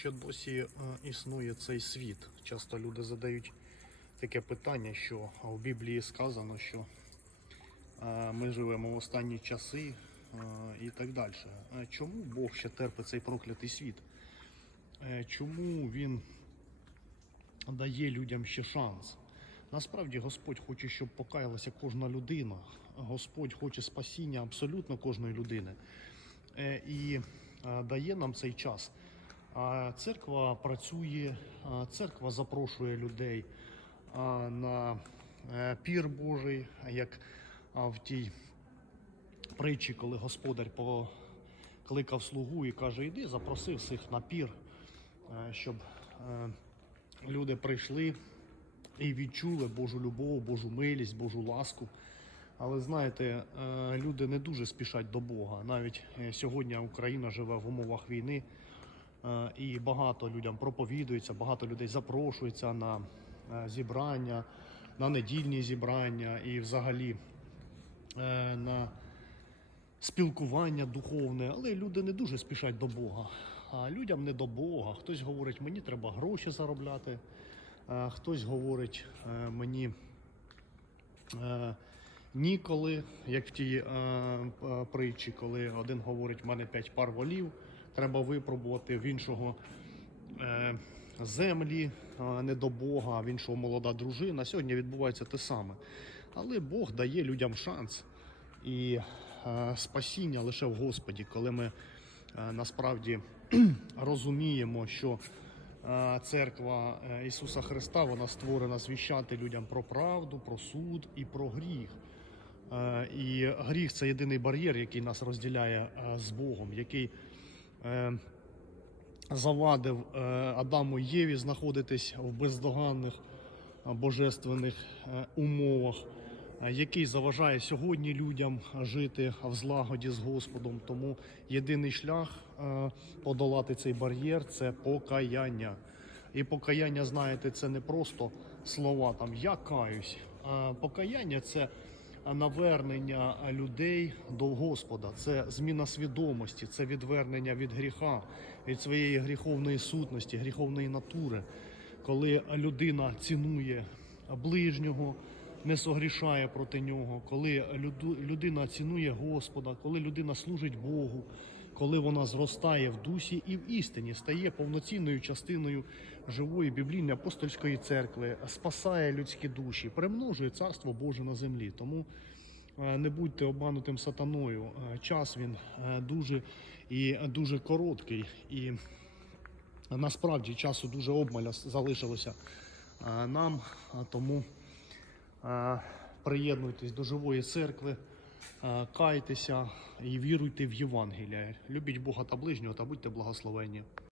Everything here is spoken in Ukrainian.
ще досі е, існує цей світ. Часто люди задають таке питання, що в Біблії сказано, що е, ми живемо в останні часи е, і так далі. Чому Бог ще терпить цей проклятий світ? Чому він дає людям ще шанс? Насправді Господь хоче, щоб покаялася кожна людина. Господь хоче спасіння абсолютно кожної людини. І дає нам цей час. Церква працює, церква запрошує людей на е, пір Божий, як в тій притчі, коли господар покликав слугу і каже: Іди, запроси всіх на пір, е, щоб е, люди прийшли і відчули Божу любов, Божу милість, Божу ласку. Але знаєте, люди не дуже спішать до Бога. Навіть сьогодні Україна живе в умовах війни, і багато людям проповідується, багато людей запрошується на е, зібрання, на недільні зібрання і взагалі е, на спілкування духовне, але люди не дуже спішать до Бога. А людям не до Бога. Хтось говорить, мені треба гроші заробляти, хтось говорить, е, мені е, ніколи, як в тій е, притчі, коли один говорить, в мене п'ять пар волів, треба випробувати в іншого. е, Землі не до Бога, в іншого молода дружина. Сьогодні відбувається те саме. Але Бог дає людям шанс і е, спасіння лише в Господі, коли ми е, насправді розуміємо, що е, церква е, Ісуса Христа вона створена звіщати людям про правду, про суд і про гріх. Е, І гріх це єдиний бар'єр, який нас розділяє з Богом, який завадив е, Адаму Єві знаходитись в бездоганних е, божественних е, умовах, е, який заважає сьогодні людям жити в злагоді з Господом. Тому єдиний шлях е, подолати цей бар'єр це покаяння. І покаяння, знаєте, це не просто слова там я каюсь. А покаяння це навернення людей до Господа, це зміна свідомості, це відвернення від гріха, від своєї гріховної сутності, гріховної натури, коли людина цінує ближнього, не согрішає проти нього, коли людина цінує Господа, коли людина служить Богу, коли вона зростає в дусі і в істині, стає повноцінною частиною живої біблійної апостольської церкви, спасає людські душі, примножує царство Боже на землі. Тому е, не будьте обманутим сатаною. Е, Час він е, дуже і дуже короткий. І насправді часу дуже обмаля залишилося нам, тому приєднуйтесь до живої церкви, кайтеся і віруйте в Євангелія. Любіть Бога та ближнього та будьте благословенні.